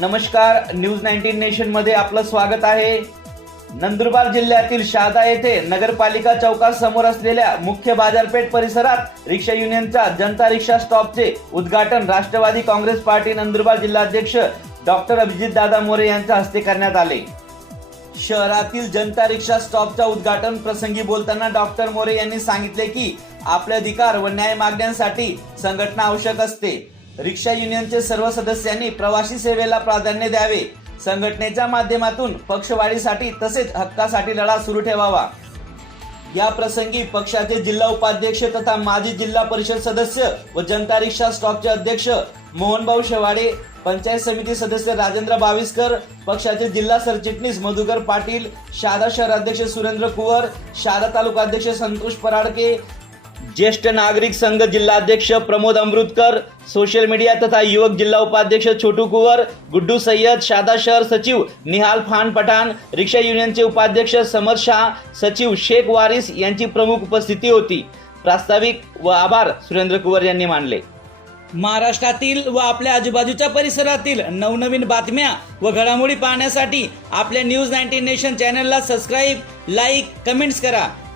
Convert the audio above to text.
नमस्कार news nineteen नेशनमध्ये आपलं स्वागत आहे. नंदुरबार जिल्ह्यातील शहादा येथे नगरपालिका चौकासमोर असलेल्या मुख्य बाजारपेठ परिसरात रिक्षा युनियनच्या जनता रिक्षा स्टॉपचे उद्घाटन राष्ट्रवादी काँग्रेस पार्टी नंदुरबार जिल्हाध्यक्ष डॉक्टर अभिजित दादा मोरे यांच्या हस्ते करण्यात आले. शहरातील जनता रिक्षा स्टॉपच्या उद्घाटन प्रसंगी बोलताना डॉक्टर मोरे यांनी सांगितले की आपले अधिकार व न्याय मागण्यांसाठी संघटना आवश्यक असते. रिक्षा युनियनचे सर्व सदस्यांनी प्रवासी सेवेला प्राधान्य द्यावे. संघटनेच्या माध्यमातून पक्षवाढीसाठी तसेच हक्कासाठी लढा सुरू ठेवावा. या प्रसंगी पक्षाचे जिल्हा उपाध्यक्ष तथा माजी जिल्हा परिषद सदस्य व जनता रिक्षा स्टॉकचे अध्यक्ष मोहनभाऊ शेवाडे पंचायत समिती सदस्य राजेंद्र बाविस्कर पक्षाचे जिल्हा सरचिटणीस मधुकर पाटील शारदा शहराध्यक्ष सुरेंद्र कुवर शारदा तालुकाध्यक्ष संतोष पराडके ज्येष्ठ नागरिक संघ जिल्हाध्यक्ष प्रमोद अमृतकर सोशल मीडिया तथा युवक जिल्हा उपाध्यक्ष छोटू कुवर गुड्डू सय्यद शादा शहर सचिव निहाल फान पठाण रिक्षा युनियनचे उपाध्यक्ष समर शाह सचिव शेख वारिस यांची प्रमुख उपस्थिती होती. प्रास्ताविक व आभार सुरेंद्र कुवर यांनी मानले. महाराष्ट्रातील व आपल्या आजूबाजूच्या परिसरातील नवनवीन बातम्या व घडामोडी पाहण्यासाठी आपल्या न्यूज नाईन्टीन नेशन चॅनलला सबस्क्राईब लाईक कमेंट्स करा.